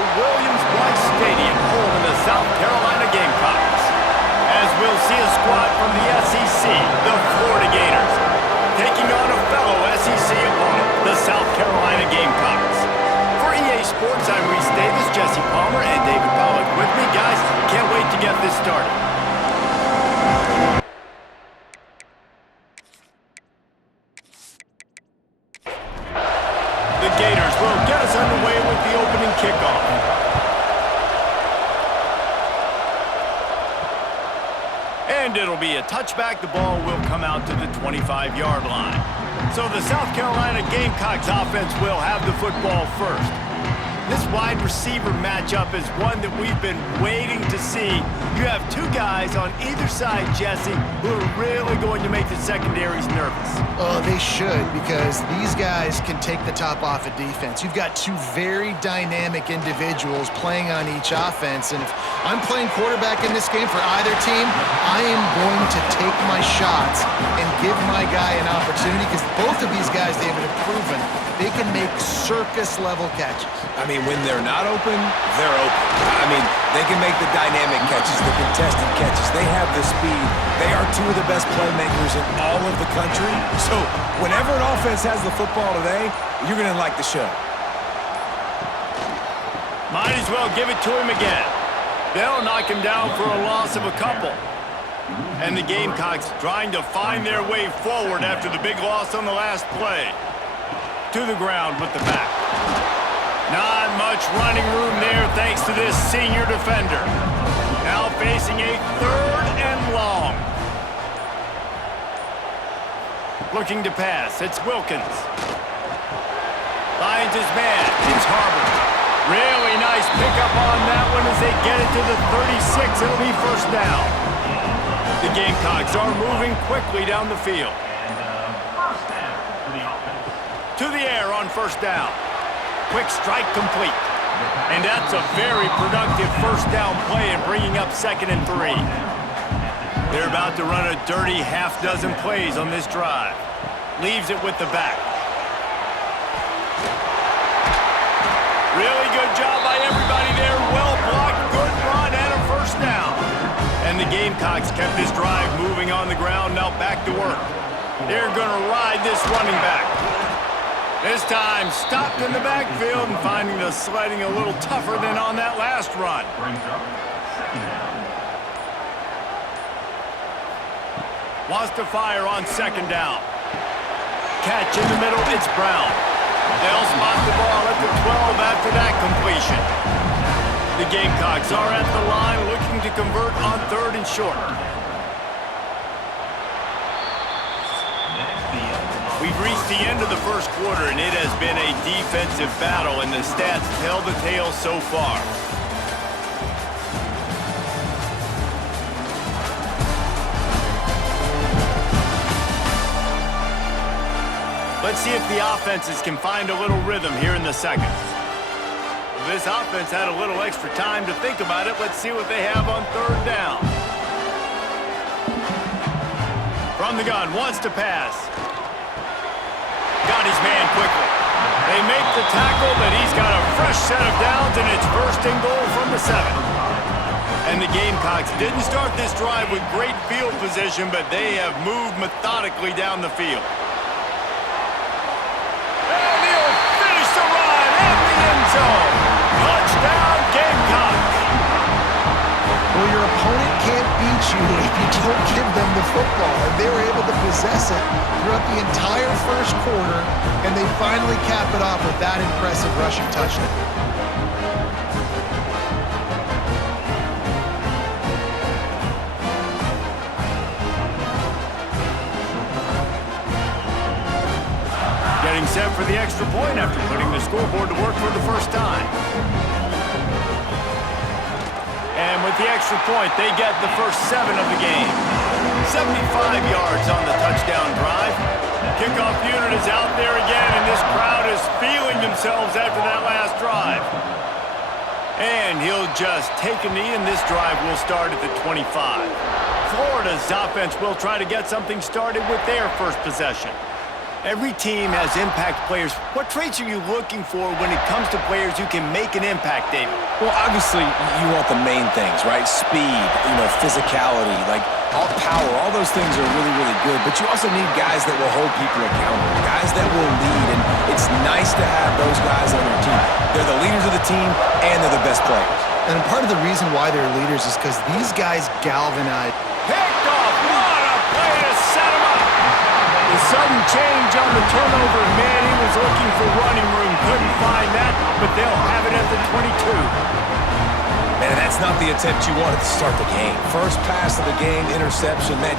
to Williams-Brice Stadium, home of the South Carolina Gamecocks. As we'll see a squad from the SEC, the Florida Gators, taking on a fellow SEC opponent, the South Carolina Gamecocks. For EA Sports, I'm Reese Davis, Jesse Palmer, and David Pollock with me. Guys, can't wait to get this started. The Gators will get us underway with the opening kickoff. And it'll be a touchback. The ball will come out to the 25-yard line. So the South Carolina Gamecocks offense will have the football first. This wide receiver matchup is one that we've been waiting to see. You have two guys on either side, Jesse, who are really going to make the secondaries nervous. Oh, they should, because these guys can take the top off of defense. You've got two very dynamic individuals playing on each offense, and if I'm playing quarterback in this game for either team, I am going to take my shots and give my guy an opportunity, because both of these guys, David, have proven they can make circus-level catches. I mean, when they're not open, they're open. I mean, they can make the dynamic catches, the contested catches. They have the speed. They are two of the best playmakers in all of the country. So whenever an offense has the football today, you're going to like the show. Might as well give it to him again. They'll knock him down for a loss of a couple. And the Gamecocks trying to find their way forward after the big loss on the last play. To the ground with the back. Not much running room there thanks to this senior defender. Now facing a 3rd and long. Looking to pass, it's Wilkins. Finds his man, it's Harbor. Really nice pickup on that one as they get it to the 36. It'll be first down. The Gamecocks are moving quickly down the field. To the air on first down. Quick strike complete. And that's a very productive first down play and bringing up 2nd and 3. They're about to run a dirty half-dozen plays on this drive. Leaves it with the back. Really good job by everybody there. Well blocked, good run, and a first down. And the Gamecocks kept this drive moving on the ground. Now back to work. They're going to ride this running back. This time stopped in the backfield and finding the sledding a little tougher than on that last run. Wants to fire on 2nd down. Catch in the middle, it's Brown. They'll spot the ball at the 12 after that completion. The Gamecocks are at the line looking to convert on 3rd and short. We've reached the end of the first quarter, and it has been a defensive battle, and the stats tell the tale so far. Let's see if the offenses can find a little rhythm here in the second. This offense had a little extra time to think about it. Let's see what they have on 3rd down. From the gun, wants to pass. Got his man quickly. They make the tackle, but he's got a fresh set of downs, and it's 1st and goal from the 7. And the Gamecocks didn't start this drive with great field position, but they have moved methodically down the field. And he'll finish the run in the end zone. Touchdown, Gamecocks. Well, your opponent can't beat you if you don't give them the football. And they were able to possess it throughout the entire first quarter, and they finally cap it off with that impressive rushing touchdown. Getting set for the extra point after putting the scoreboard to work for the first time. And with the extra point, they get the first 7 of the game. 75 yards on the touchdown drive. Kickoff unit is out there again, and this crowd is feeling themselves after that last drive. And he'll just take a knee, and this drive will start at the 25. Florida's offense will try to get something started with their first possession. Every team has impact players. What traits are you looking for when it comes to players who can make an impact, David? Well, obviously, you want the main things, right? Speed, physicality, like all power, all those things are really, really good. But you also need guys that will hold people accountable, guys that will lead. And it's nice to have those guys on your team. They're the leaders of the team, and they're the best players. And part of the reason why they're leaders is because these guys galvanize. Picked off. What a play to set him up. The sudden change on the turnover. Man, he was looking for running room. Couldn't find that, but they'll have it at the 22. Man, that's not the attempt you wanted to start the game. First pass of the game, interception. Man,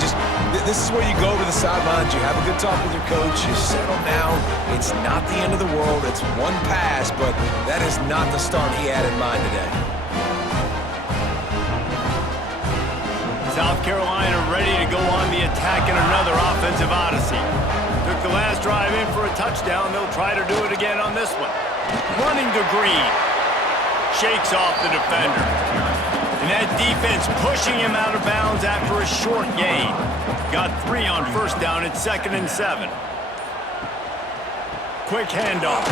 this is where you go over the sidelines. You have a good talk with your coach. You settle down. It's not the end of the world. It's one pass, but that is not the start he had in mind today. South Carolina ready to go on the attack in another offensive odyssey. Took the last drive in for a touchdown. They'll try to do it again on this one. Running to Green. Shakes off the defender. And that defense pushing him out of bounds after a short gain. Got 3 on first down at 2nd and 7. Quick handoff.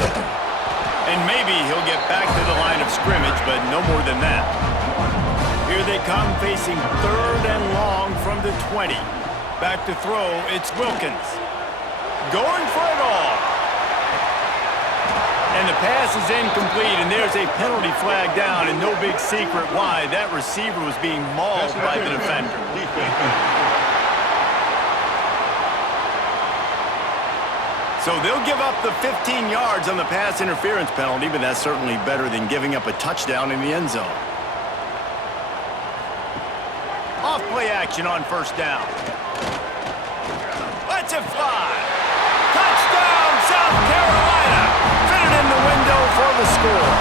And maybe he'll get back to the line of scrimmage, but no more than that. Here they come facing 3rd and long from the 20. Back to throw, it's Wilkins. Going for it all. And the pass is incomplete, and there's a penalty flag down, and no big secret why. That receiver was being mauled by the defender. So they'll give up the 15 yards on the pass interference penalty, but that's certainly better than giving up a touchdown in the end zone. Off play action on first down. Let's it fly. Touchdown, South Carolina. Fitted in the window for the score.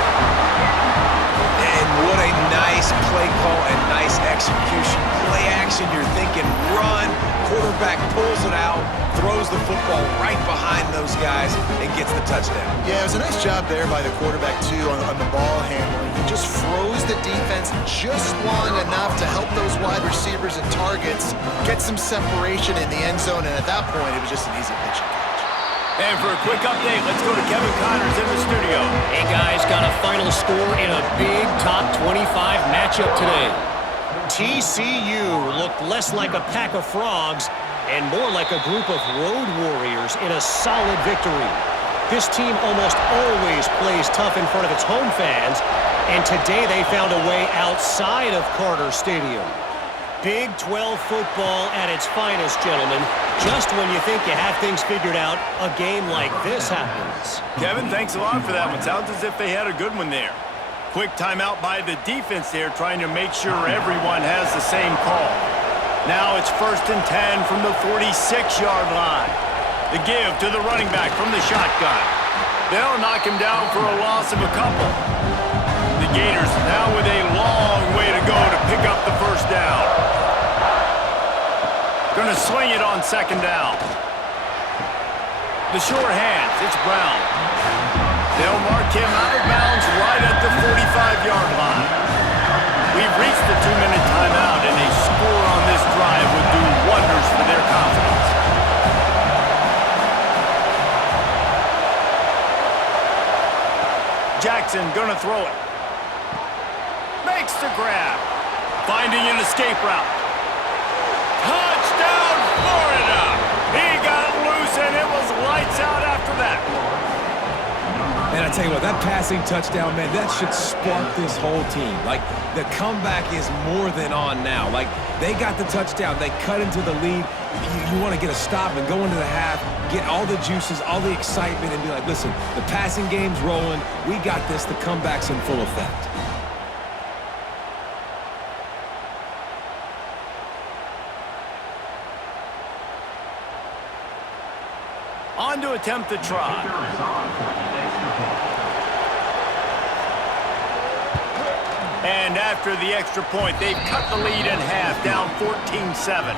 And what a nice play call and nice execution. Play action, you're thinking run. Quarterback pulls it out, throws the football right behind those guys, and gets the touchdown. Yeah, it was a nice job there by the quarterback, too, on the ball handling. He just froze the defense just long enough to help those wide receivers and targets get some separation in the end zone, and at that point, it was just an easy pitch and catch. And for a quick update, let's go to Kevin Connors in the studio. Hey, guys, got a final score in a big top 25 matchup today. TCU looked less like a pack of frogs and more like a group of road warriors in a solid victory. This team almost always plays tough in front of its home fans, and today they found a way outside of Carter Stadium. Big 12 football at its finest, gentlemen. Just when you think you have things figured out, a game like this happens. Kevin, thanks a lot for that one. Sounds as if they had a good one there. Quick timeout by the defense there, trying to make sure everyone has the same call. Now it's 1st and 10 from the 46-yard line. The give to the running back from the shotgun. They'll knock him down for a loss of a couple. The Gators now with a long way to go to pick up the first down. Gonna sling it on 2nd down. The short hands, it's Brown. They'll mark him out of bounds right at the 45-yard line. We've reached the 2-minute timeout, and a score on this drive would do wonders for their confidence. Jackson gonna throw it. Makes the grab. Finding an escape route. Touchdown, Florida! He got loose, and it was lights out after that. And I tell you what, that passing touchdown, man, that should spark this whole team. Like, the comeback is more than on now. Like, they got the touchdown. They cut into the lead. You want to get a stop and go into the half, get all the juices, all the excitement, and be like, listen, the passing game's rolling. We got this. The comeback's in full effect. On to attempt the try. And after the extra point, they've cut the lead in half, down 14-7.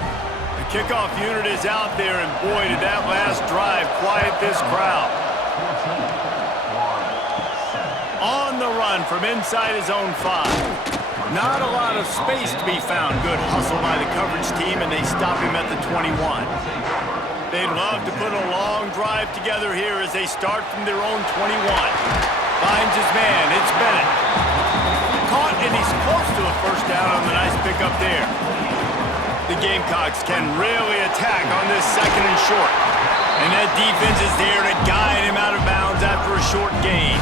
The kickoff unit is out there, and boy, did that last drive quiet this crowd. On the run from inside his own 5. Not a lot of space to be found. Good hustle by the coverage team, and they stop him at the 21. They They'd love to put a long drive together here as they start from their own 21. Finds his man. It's Bennett. Caught, and he's close to a first down on the nice pickup there. The Gamecocks can really attack on this second and short. And that defense is there to guide him out of bounds after a short gain.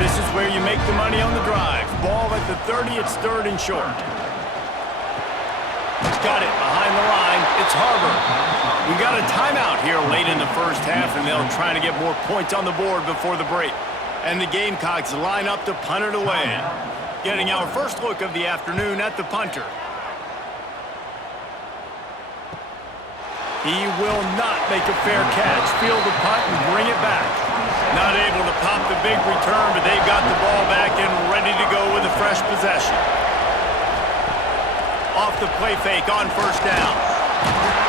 This is where you make the money on the drive. Ball at the 30, it's third and short. Got it behind the line. It's Harbor. We got a timeout here late in the first half, and they'll try to get more points on the board before the break. And the Gamecocks line up to punt it away. Getting our first look of the afternoon at the punter. He will not make a fair catch. Field the punt and bring it back. Not able to pop the big return, but they've got the ball back and ready to go with a fresh possession. Off the play fake on first down.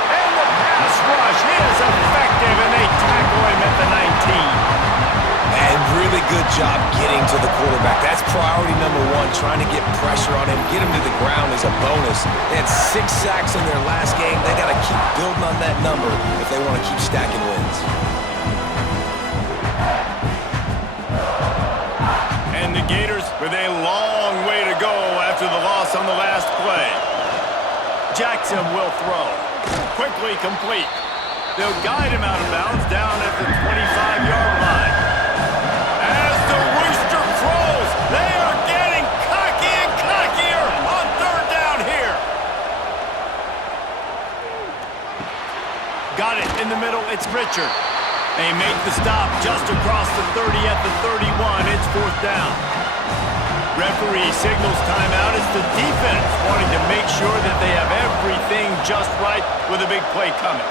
And the pass rush is effective, and they tackle him at the 19. And really good job getting to the quarterback. That's priority number one, trying to get pressure on him. Get him to the ground is a bonus. They had 6 sacks in their last game. They got to keep building on that number if they want to keep stacking wins. And the Gators with a long way to go after the loss on the last play. Jackson will throw. Quickly complete. They'll guide him out of bounds down at the 25-yard line. As the rooster crows, they are getting cocky and cockier on third down here. Got it in the middle. It's Richard. They make the stop just across the 30 at the 31. It's fourth down. Referee signals timeout. It's the defense wanting to make sure that they have everything just right with a big play coming.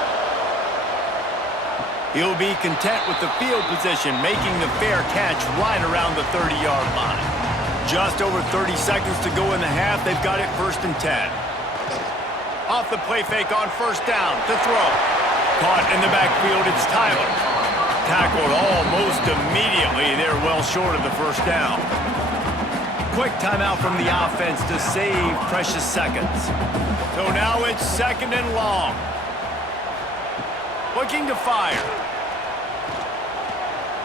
He'll be content with the field position, making the fair catch right around the 30-yard line. Just over 30 seconds to go in the half. They've got it first and 10. Off the play fake on first down to throw. Caught in the backfield, it's Tyler. Tackled almost immediately. They're well short of the first down. Quick timeout from the offense to save precious seconds. So now it's second and long. Looking to fire.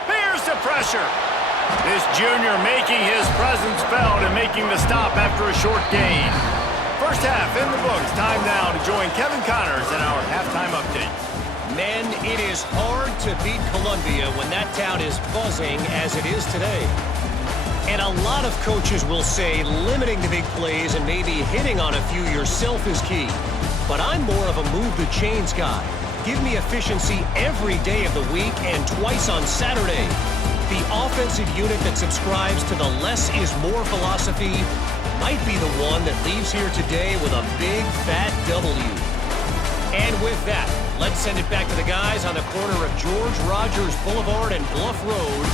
Here's the pressure. This junior making his presence felt and making the stop after a short gain. First half in the books. Time now to join Kevin Connors in our halftime update. Men, it is hard to beat Columbia when that town is buzzing as it is today. And a lot of coaches will say limiting the big plays and maybe hitting on a few yourself is key. But I'm more of a move the chains guy. Give me efficiency every day of the week and twice on Saturday. The offensive unit that subscribes to the less is more philosophy might be the one that leaves here today with a big fat W. And with that, let's send it back to the guys on the corner of George Rogers Boulevard and Bluff Road,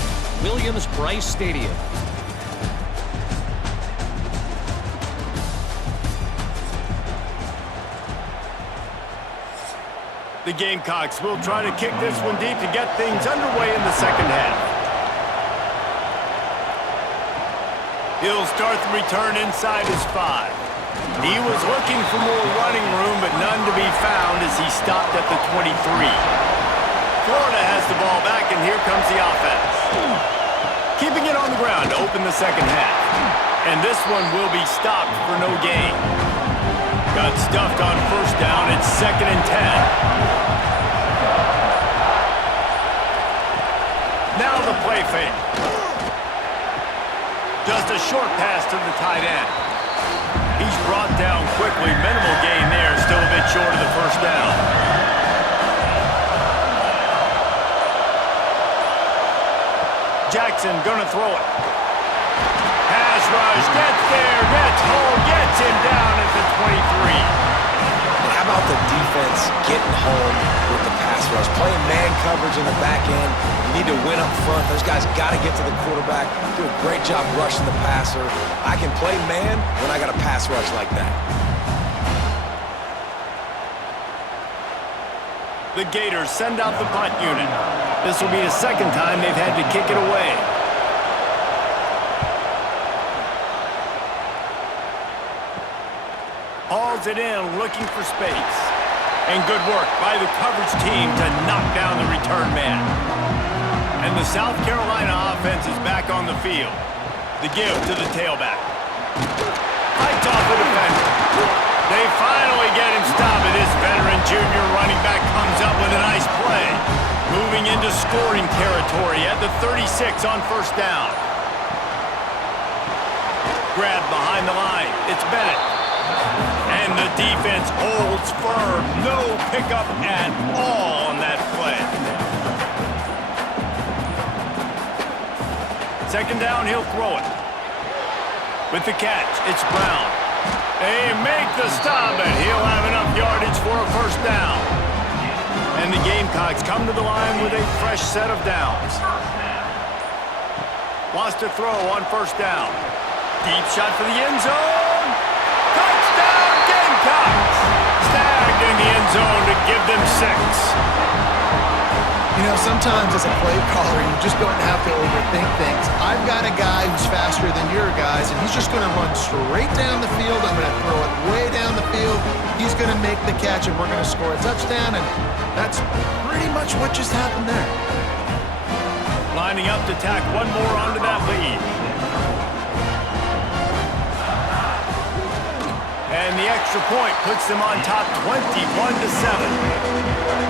Williams-Brice Stadium. The Gamecocks will try to kick this one deep to get things underway in the second half. He'll start the return inside his 5. He was looking for more running room, but none to be found as he stopped at the 23. Florida has the ball back, and here comes the offense. Keeping it on the ground to open the second half. And this one will be stopped for no gain. Got stuffed on first down. It's second and 10. Now the play fake. Just a short pass to the tight end. He's brought down quickly. Minimal gain there. Still a bit short of the first down. Jackson gonna throw it. Pass rush. Gets there. Gets home. Gets him down at the 23. How about the defense getting home with the pass rush? Playing man coverage in the back end. You need to win up front. Those guys got to get to the quarterback. Do a great job rushing the passer. I can play man when I got a pass rush like that. The Gators send out the punt unit. This will be the second time they've had to kick it away. Hauls it in, looking for space. And good work by the coverage team to knock down the return man. And the South Carolina offense is back on the field. The give to the tailback. Fights off the defender. They finally get him stopped, and this veteran junior running back comes up with a nice play. Moving into scoring territory at the 36 on first down. Grab behind the line. It's Bennett. And the defense holds firm. No pickup at all on that play. Second down, he'll throw it. With the catch, it's Brown. They make the stop, and he'll have enough yardage for a first down. And the Gamecocks come to the line with a fresh set of downs. Wants to throw on first down. Deep shot for the end zone. Touchdown, Gamecocks! Snagged in the end zone to give them 6. You know, sometimes as a play caller, you just don't have to overthink things. I've got a guy who's faster than your guys, and he's just going to run straight down the field. I'm going to throw it way down the field. He's going to make the catch, and we're going to score a touchdown, and that's pretty much what just happened there. Lining up to tack one more onto that lead. And the extra point puts them on top 21-7.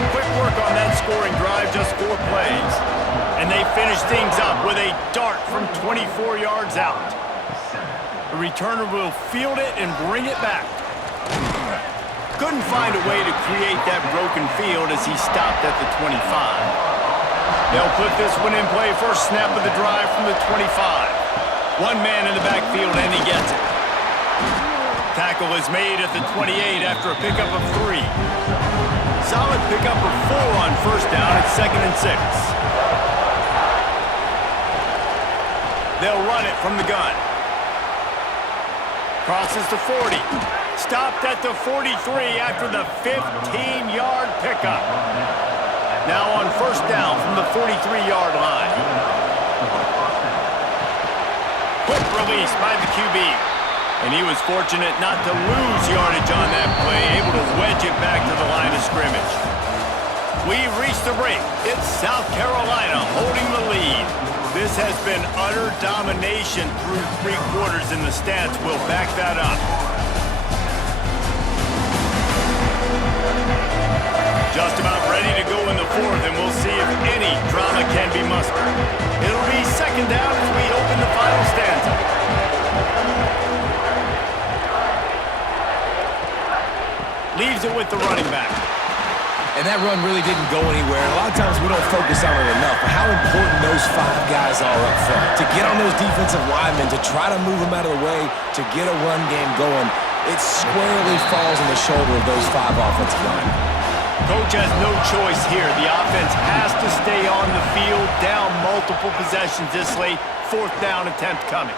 Quick work on that scoring drive, just 4 plays. And they finish things up with a dart from 24 yards out. The returner will field it and bring it back. Couldn't find a way to create that broken field as he stopped at the 25. They'll put this one in play first snap of the drive from the 25. One man in the backfield and he gets it. Tackle is made at the 28 after a pickup of 3. Solid pickup of 4 on first down at 2nd and 6. They'll run it from the gun. Crosses the 40. Stopped at the 43 after the 15-yard pickup. Now on first down from the 43-yard line. Quick release by the QB. And he was fortunate not to lose yardage on that play, able to wedge it back to the line of scrimmage. We've reached the break. It's South Carolina holding the lead. This has been utter domination through 3 quarters, and the stats will back that up. Just about ready to go in the 4th, and we'll see if any drama can be mustered. It'll be second down as we open the final stanza. Leaves it with the running back. And that run really didn't go anywhere. A lot of times we don't focus on it enough, but how important those 5 guys are up front. To get on those defensive linemen, to try to move them out of the way, to get a run game going, it squarely falls on the shoulder of those 5 offensive linemen. Coach has no choice here. The offense has to stay on the field, down multiple possessions this late. 4th down attempt coming.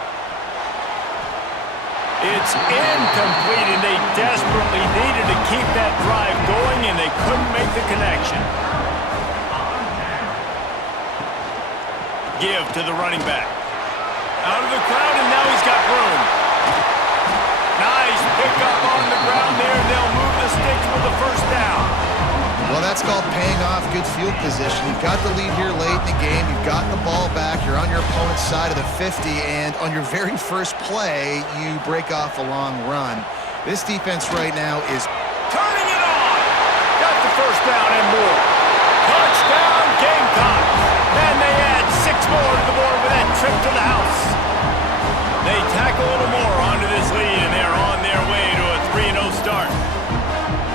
It's incomplete, and they desperately needed to keep that drive going, and they couldn't make the connection. Give to the running back. Out of the crowd, and now he's got room. Nice pickup on the ground there, and they'll move the sticks for the first down. Well, that's called paying off good field position. You've got the lead here late in the game. You've got the ball back. You're on your opponent's side of the 50, and on your very first play, you break off a long run. This defense right now is turning it on. Got the first down and more. Touchdown, Gamecocks. And they add 6 more to the board with that trip to the house. They tack a little more onto this lead, and they're on their way to a 3-0 start.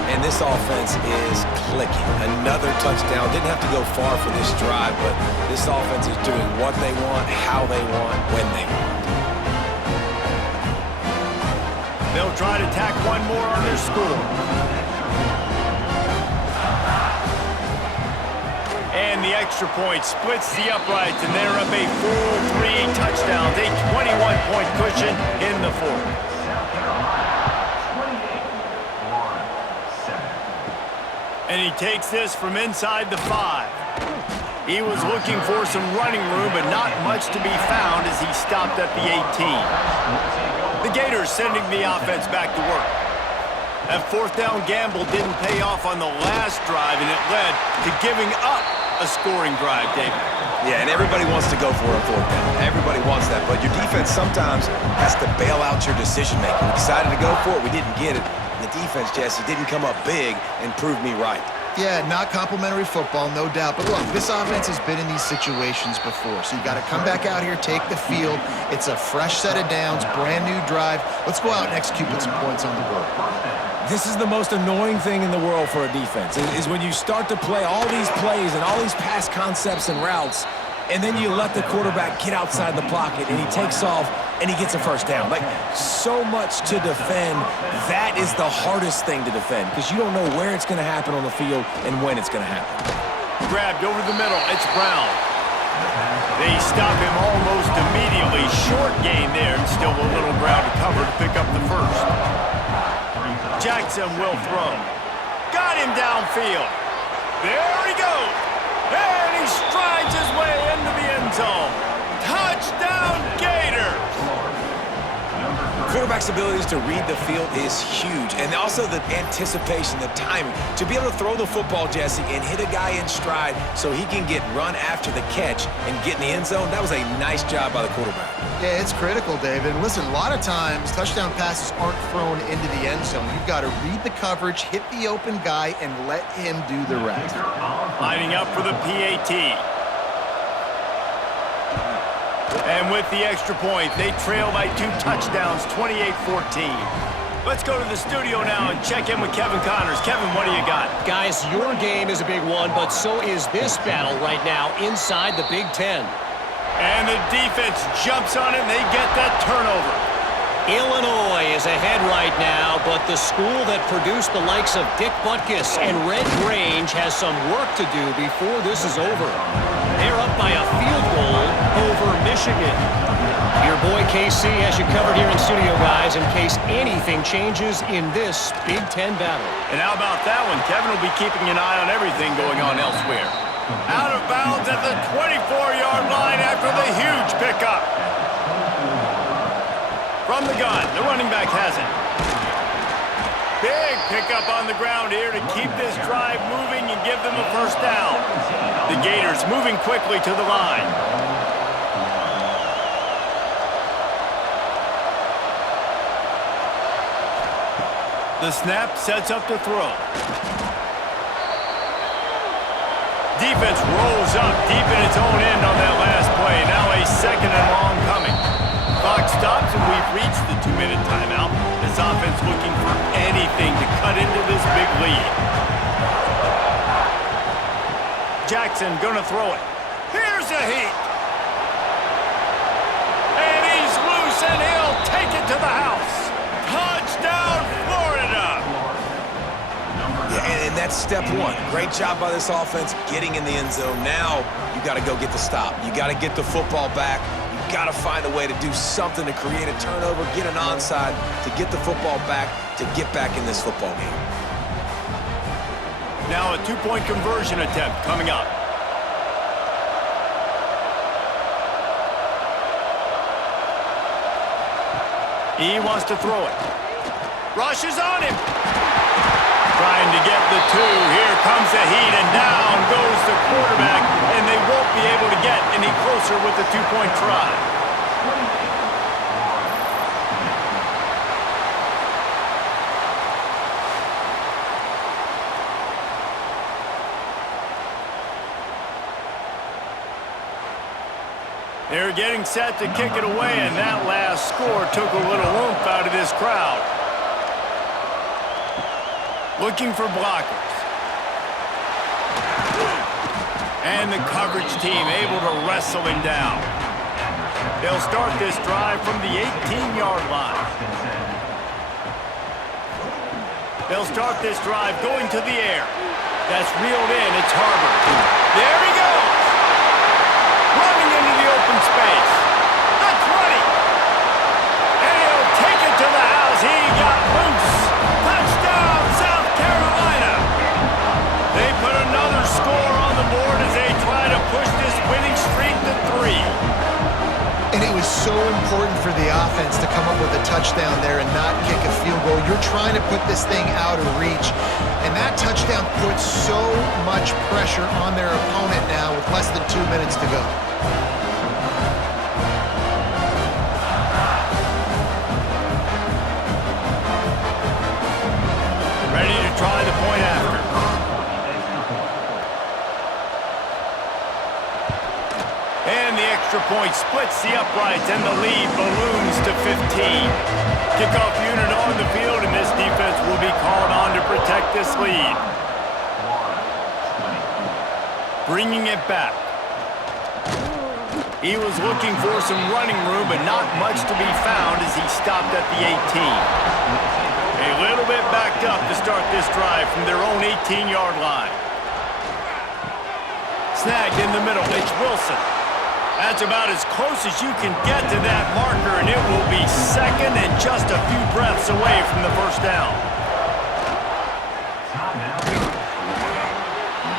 And this offense is clicking. Another touchdown. Didn't have to go far for this drive, but this offense is doing what they want, how they want, when they want. They'll try to tack one more on their score. And the extra point splits the uprights, and they're up a full 3 touchdowns, a 21-point cushion in the 4th. And he takes this from inside the 5. He was looking for some running room, but not much to be found as he stopped at the 18. The Gators sending the offense back to work. That fourth down gamble didn't pay off on the last drive, and it led to giving up a scoring drive, David. Yeah, and everybody wants to go for a fourth down. Everybody wants that, but your defense sometimes has to bail out your decision-making. We decided to go for it. We didn't get it. And the defense, Jesse, didn't come up big and prove me right. Yeah, not complimentary football, no doubt. But look, this offense has been in these situations before, so you got to come back out here, take the field. It's a fresh set of downs, brand new drive. Let's go out and execute, put some points on the board. This is the most annoying thing in the world for a defense, is when you start to play all these plays and all these pass concepts and routes, and then you let the quarterback get outside the pocket, and he takes off, and he gets a first down. Like, so much to defend. That is the hardest thing to defend, because you don't know where it's going to happen on the field and when it's going to happen. Grabbed over the middle. It's Brown. They stop him almost immediately. Short gain there, and still a little ground to cover to pick up the first. Jackson will throw. Got him downfield. There he goes. And he strides his way into the end zone. Touchdown, Gators! Quarterback's abilities to read the field is huge, and also the anticipation, the timing. To be able to throw the football, Jesse, and hit a guy in stride so he can get run after the catch and get in the end zone, that was a nice job by the quarterback. Yeah, it's critical, David. And listen, a lot of times touchdown passes aren't thrown into the end zone. You've got to read the coverage, hit the open guy, and let him do the rest. Lining up for the PAT. And with the extra point, they trail by 2 touchdowns, 28-14. Let's go to the studio now and check in with Kevin Connors. Kevin, what do you got? Guys, your game is a big one, but so is this battle right now inside the Big Ten. And the defense jumps on it, and they get that turnover. Illinois is ahead right now, but the school that produced the likes of Dick Butkus and Red Grange has some work to do before this is over. They're up by a field goal over Michigan. Your boy KC has you covered here in studio, guys, in case anything changes in this Big Ten battle. And how about that one? Kevin will be keeping an eye on everything going on elsewhere. Out of bounds at the 24-yard line after the huge pickup. From the gun, the running back has it. Big pickup on the ground here to keep this drive moving and give them a first down. The Gators moving quickly to the line. The snap sets up to throw. Defense rolls up deep in its own end on that last play. Now a second and long coming. Clock stops and we've reached the 2-minute timeout. This offense looking for anything to cut into this big lead. Jackson gonna throw it. Here's a heat. And he's loose and he'll take it to the house. Touchdown, Florida! Yeah, and that's step one. Great job by this offense getting in the end zone. Now you got to go get the stop. You got to get the football back. You got to find a way to do something to create a turnover, get an onside, to get the football back, to get back in this football game. Now a 2-point conversion attempt coming up. He wants to throw it. Rush is on him. Trying to get the 2. Here comes the heat, and down goes the quarterback, and they won't be able to get any closer with the 2-point try. They're getting set to kick it away, and that last score took a little oomph out of this crowd. Looking for blockers. And the coverage team able to wrestle him down. They'll start this drive from the 18-yard line. They'll start this drive going to the air. That's reeled in. It's Harbor. There he goes. Running into the open space. The 20. And he'll take it to the house. He got loose. Touchdown, South Carolina. They put another score on the board as they try to push this winning streak to 3. And it was so important for the offense to come up with a touchdown. touchdown there and not kick a field goal. You're trying to put this thing out of reach, and that touchdown puts so much pressure on their opponent now with less than 2 minutes to go. Ready to try the point after. And the extra point splits the uprights, and the lead balloons to 15. Kickoff unit on the field, and this defense will be called on to protect this lead. Bringing it back. He was looking for some running room, but not much to be found as he stopped at the 18. A little bit backed up to start this drive from their own 18-yard line. Snagged in the middle, it's Wilson. That's about as close as you can get to that marker, and it will be second and just a few breaths away from the first down.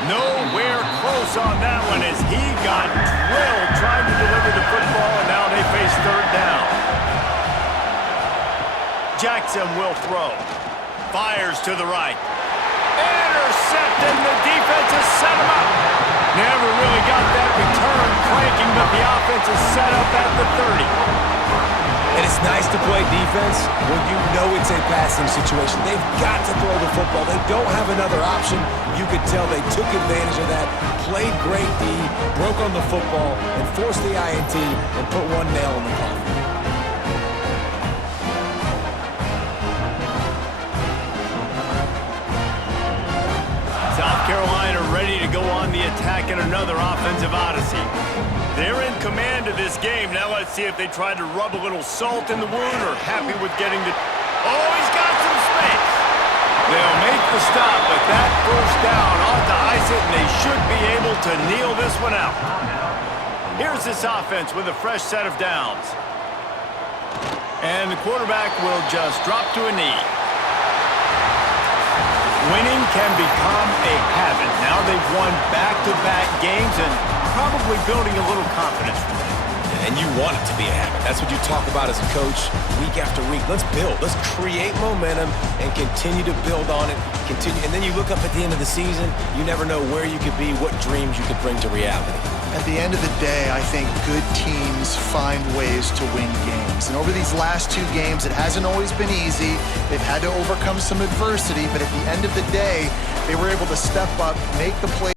Nowhere close on that one as he got drilled trying to deliver the football, and now they face third down. Jackson will throw. Fires to the right. Intercepted, and the defense has set him up. Never really got that return cranking, but the offense is set up at the 30. And it's nice to play defense when you know it's a passing situation. They've got to throw the football. They don't have another option. You could tell they took advantage of that, played great D, broke on the football, and forced the INT and put one nail in the coffin. South Carolina ready to go on the attack in another offensive odyssey. They're in command of this game. Now let's see if they try to rub a little salt in the wound or happy with getting the... Oh, he's got some space. They'll make the stop, but that first down ought to ice it, and they should be able to kneel this one out. Here's this offense with a fresh set of downs. And the quarterback will just drop to a knee. Winning can become a habit. Now they've won back-to-back games and probably building a little confidence from that. And you want it to be a habit. That's what you talk about as a coach week after week. Let's build. Let's create momentum and continue to build on it. Continue, and then you look up at the end of the season, you never know where you could be, what dreams you could bring to reality. At the end of the day, I think good teams find ways to win games. And over these last 2 games, it hasn't always been easy. They've had to overcome some adversity, but at the end of the day, they were able to step up, make the play.